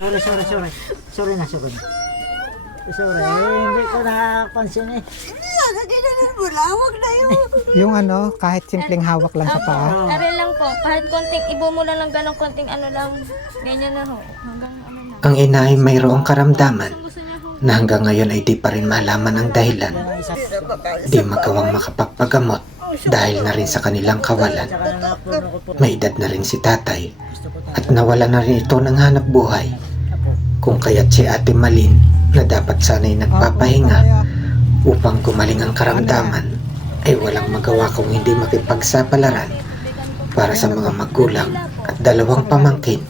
Sorry. Sorry na. Sorry, hindi ko nakapansin eh. Nagkinanin mo lang, huwag na yun. Yung ano, kahit simpleng hawak lang sa paa. Are lang po, kahit konting, ibo mo na lang ganong konting ano lang, ganyan na ho. Hanggang ano na. Ang ina ay mayroong karamdaman na hanggang ngayon ay di pa rin malaman ang dahilan. Di magawang makapagpagamot dahil na rin sa kanilang kawalan. May edad na rin si tatay at nawala na rin ito ng hanap buhay. Kung kaya't si Ate Malin na dapat sana'y nagpapahinga upang gumaling ang karamdaman ay walang magawa kung hindi makipagsapalaran para sa mga magulang at dalawang pamangkin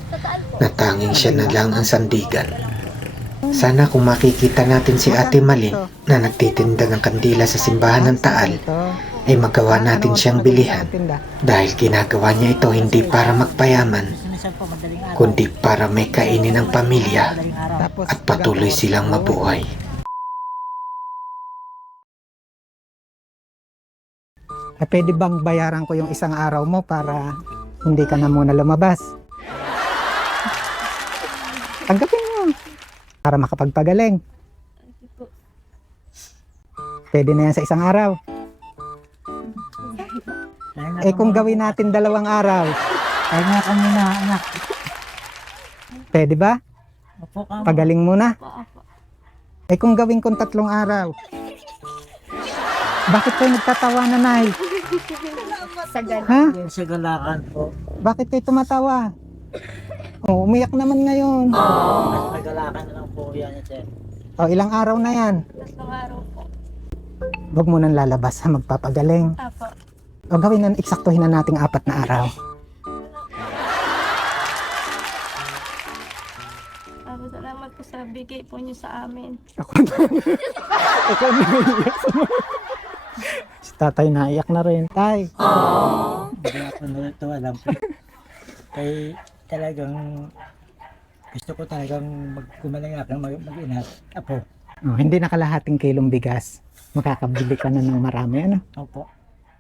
na tanging siya na lang ang sandigan. Sana kung makikita natin si Ate Malin na nagtitinda ng kandila sa simbahan ng Taal ay magawa natin siyang bilihan dahil ginagawa niya ito hindi para magpayaman kundi para may kainin ang pamilya at patuloy silang mabuhay. Pwede bang bayaran ko yung isang araw mo para hindi ka na muna lumabas? Tanggapin mo. Para makapagpagaling. Pwede na yan sa isang araw. Kung gawin natin 2 araw, Kaya nga kami na, anak. pwede ba? Opo ka. Pagaling muna. Kung gawin kong 3 araw, bakit kayo nagtatawa, nanay? Sagal. Ha? Sa galakan po. Bakit kayo tumatawa? Umiyak naman ngayon. Sa galakan na lang po yan, sir. Ilang araw na yan? 3 araw po. Huwag mo nang lalabas ha, magpapagaling. Apo. Gawin na, eksaktuhin na nating 4 na araw. Salamat po sa bigay po niyo sa amin. Ako naiyak. Si tatay naiyak na rin, tay. Hindi ako nalito, alam ko. Kaya talagang gusto ko talagang magkumaling ako mag-inat. Apo. Hindi na kalahating kilong bigas. Makakabili ka na ng marami, ano? Opo.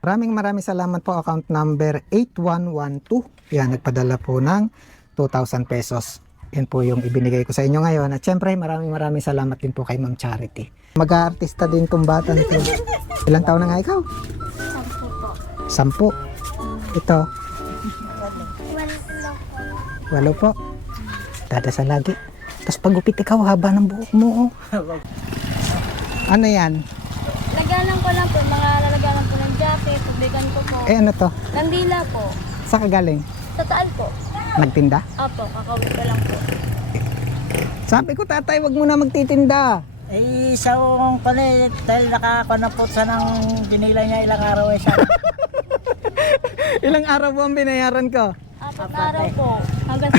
Maraming salamat po, account number 8112. Yan, nagpadala po ng 2,000 pesos. Yan po yung ibinigay ko sa inyo ngayon. At syempre, maraming salamat din po kay Ma'am Charity. Mag-aartista din tong bata nito. Ilang taon na nga ikaw? 10 po. Ito? 8 po. Dadasal lagi. Tapos pagupit ikaw, haba ng buhok mo. Ano yan? Lagalan ko lang po, mga lalagalan po ng jacket, tubigan ko po. Ano to? Kandila po. Sa kagaling? Sa Taal po. Nagtinda? Apo, kakawin ko lang po. Sabi ko, tatay, wag mo na magtitinda. Siya kong pala, dahil nakakanapot sa nang binila niya ilang araw siya. Ilang araw po ang binayaran ko? 4 na araw po. Hanggang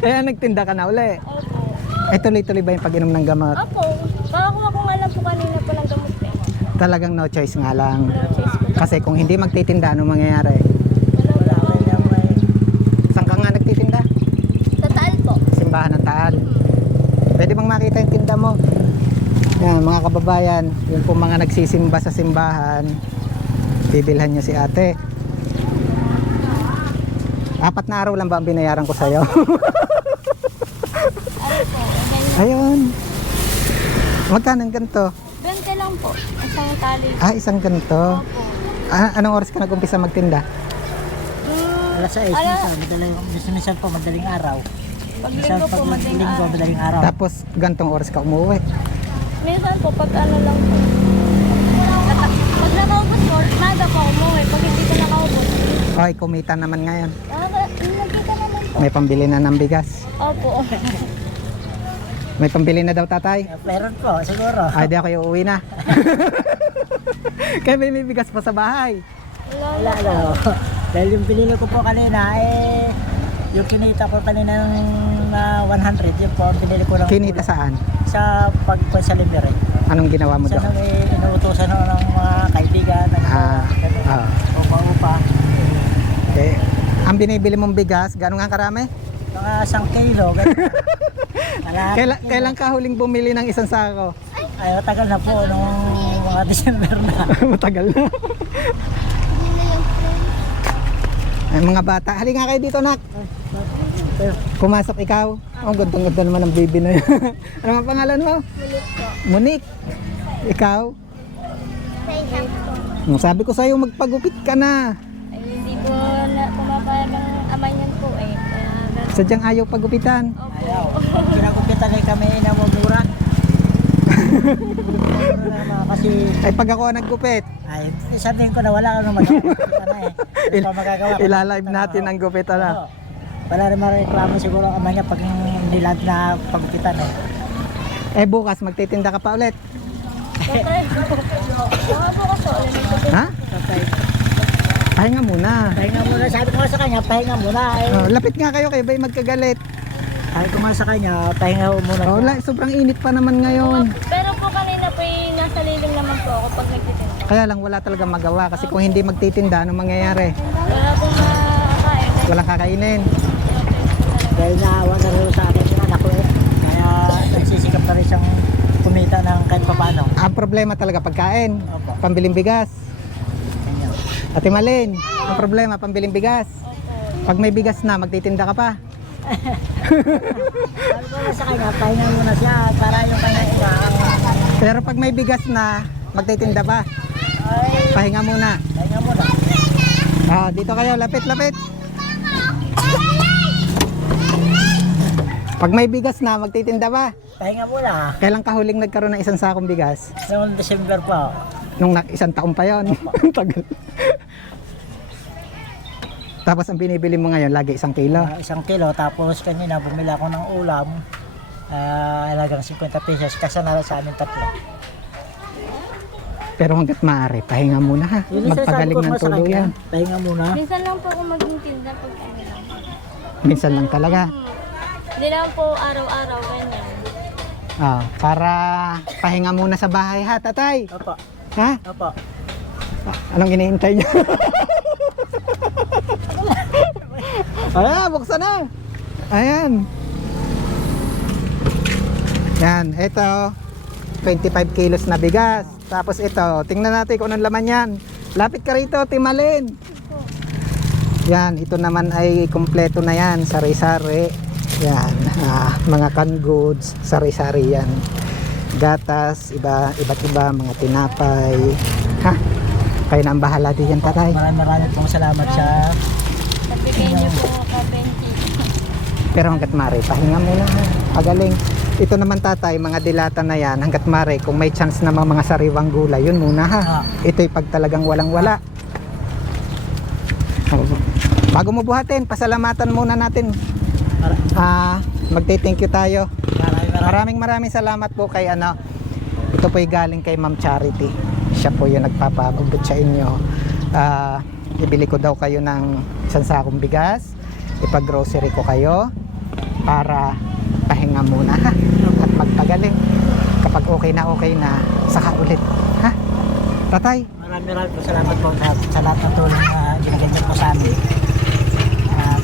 Kaya nagtinda ka na uli. Opo. Tuloy-tuloy ba yung pag-inom ng gamot? Opo. Baka kung ako alam po kanina po lang gamot eh. Talagang no choice nga lang. No choice po. Kasi kung hindi magtitinda, ano mangyayari? Wala ko niya may... Saan ka nga nagtitinda? Sa Taal po. Simbahan ng Taal. Pwede bang makita yung tinda mo? Yan, mga kababayan, yung po mga nagsisimba sa simbahan, bibilhan niyo si ate. 4 na araw lang ba ang binayaran ko sa'yo? Ano po? Ganyan. Ayun. Magkano ang ganito? 20 lang po. Isang tali. Isang ganito. Opo. Anong oras ka nag-umpisa magtinda? Alas 6, minsan po madaling araw. Pag Minsan linggo po, pag madaling linggo, araw. madaling araw. Tapos gantong oras ka umuwi. Minsan po, pag ano lang po. Pag nakaubos po, maga po umuwi. Pag hindi ko nakaubos, Ay, kumita naman ngayon. nakita naman po. May pambili na ng bigas. Opo. May pambili na daw, tatay. Meron po, siguro. Ay, di ako uuwi na. Kaya may bigas pa sa bahay. Wala na. Dahil yung pinili ko po kanina, yung kinita ko kanina ng 100, yun po ang pinili ko lang. Kinita saan? Sa sa libre. Anong ginawa mo Sa doon? nang inuutosan ako ng mga kaibigan, upa. Ang binibili mong bigas, gano'n nga karami? Mga 1 kilo. Kailan ka huling bumili ng isang sako? Ay, matagal na po, nung mga December na. Matagal na. Ay, mga bata. Halika kayo dito, nak. Pumasok ikaw. Oh, ganda-ganda naman ang baby na yun. Ano ang pangalan mo? Monique. Ikaw? Sabi ko sa'yo, magpagupit ka na. Ay, hindi po na pumapayag ang ama niyan po eh. Kaya, Sadyang ayaw pagupitan. Ayaw. Pinagupitan ay kami inamumura. Kasi Ay, pag ako naggupit, ay sabihin ko na wala ka nang magawa. Hindi pa magagawa. ilalive natin ang gupit, ano? Oo. Wala rin mareklamo siguro ang ama niya pag hindi lahat na pagupitan eh. Eh, bukas magtitinda ka pa ulit. Tatry ko. Mga po kasi ulit nito. Ha? Tatay, Pahinga muna. pahinga muna. Sabi ko nga sa kanya, pahinga muna. Eh. Oh, lapit nga kayo kay Bay magkagalit. Sabi ko nga sa kanya, pahinga muna. Oh, sobrang init pa naman ngayon. Pero po kanina po nasa lilim naman po ako pag nagtitinda. Kaya lang wala talaga magawa kasi kung hindi magtitinda, anong mangyayari? Wala pong makakain. Walang kakainin. Dahil naawa na rin sa akin yung anak ko eh. Kaya nagsisikap na rin siyang kumita ng kahit paano. Ang problema talaga pagkain, Opo. pambiling bigas. Ganyan. Ate Malin, ang problema pambiling bigas. Pag may bigas na, magtitinda ka pa. Sabi ko nga sa kanya, pahinga muna siya para yung kanya ina. Pero pag may bigas na, magtitinda pa. Ay, Pahinga muna. pahinga muna. Ah, dito kayo, lapit. Pag may bigas na, magtitinda pa. Pahinga muna. Kailan ka huling nagkaroon ng isang sakong bigas? Noong December pa. Nung isang taon pa yon. Tagal. Tapos ang binibili mo ngayon, lagi 1 kilo. 1 kilo. Tapos kanina bumili ako ng ulam. Halagang 50 pesos. Kasama sa amin 3. Pero hanggat maaari, pahinga muna ha. Yun ang sinasabi Magpagaling ko ng naman sa kanya, tuluyan. pahinga muna. Minsan lang po ako magtinda pag ano lang. Minsan lang talaga. Hindi naman po araw-araw ganyan. Ah, para pahinga muna sa bahay ha, tatay. Opo. Ha? Opo. Anong iniintay niyo? Ayan, buksan na. Ayan. Yan, ito. 25 kilos na bigas. Tapos ito, tingnan natin kung anong laman yan. Lapit ka rito, Timalin. Yan, ito naman ay kompleto na yan. Sari-sari. Yan, mga canned goods. Sari-sari yan. Gatas, iba't iba, mga tinapay. Ha? Kayo na ang bahala din yan, tatay. Maraming pong salamat sa Nagbigay niyo po ako 20. Pero hanggat mare, pahinga muna ha. Pagaling. Ito naman tatay, mga dilata na yan, hanggat mare, kung may chance na mga sariwang gulay, yun muna ha. Ito'y pag talagang walang wala. Bago mo buhatin, pasalamatan muna natin. Magte-thank you tayo. Maraming salamat po kay ano. Ito po'y galing kay Ma'am Charity. Siya po yung nagpapabot sa inyo. Ibili ko daw kayo ng 1 sakong bigas. Ipag-grocery ko kayo para pahinga muna ha. At magpagaling. Kapag okay na, saka ulit. Ha? Tatay? Maraming po salamat po sa lahat ng tulong na ginaganyan po sa amin.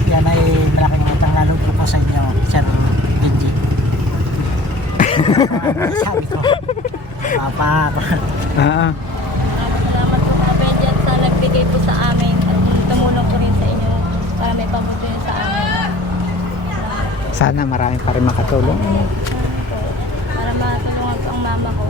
Yan ay malaking utang lalo po sa inyo, Sir Benji. Sabi ko. Papa. Salamat po mga Benji at sa nagbigay po sa amin. At tumulong po rin sa inyo para may pabuti sa amin. Sana marami pa rin makatulong. Para matulungan po ang mama ko.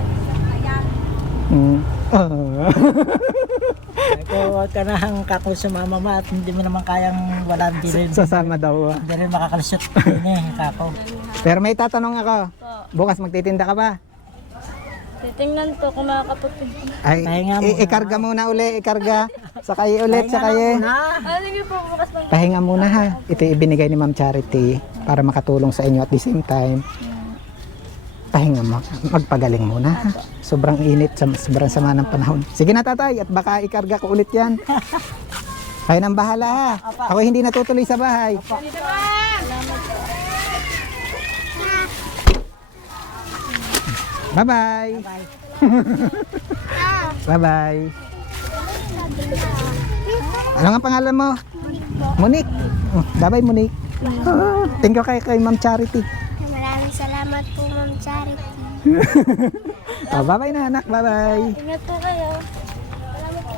Kung huwag ka nang kakul sa mama mo at hindi mo naman kayang wala, hindi rin Sasama daw. makakalusot din kako. Pero may tatanong ako. Po. Bukas magtitinda ka ba? Titingnan po kung makakaputi. Ay, Pahinga muna. ikarga muna uli, ikarga. Sakay ulit, sakay. Sige po, bukas ng Pahinga muna ha. Ito ibinigay ni Ma'am Charity para makatulong sa inyo at the same time. Pahinga mo. Magpagaling muna ha. Sobrang init, sobrang sama ng panahon. Sige na tatay, at baka ikarga ko ulit yan. Kayo nang bahala ha. Ako hindi natutuloy sa bahay. Bye-bye. Bye-bye. Ano nga pangalan mo? Monique. Bye-bye, Monique. Thank you kay Ma'am Charity. Maraming salamat po, Ma'am Charity. Bye-bye na anak. Bye-bye. Ingat po kayo. Salamat po.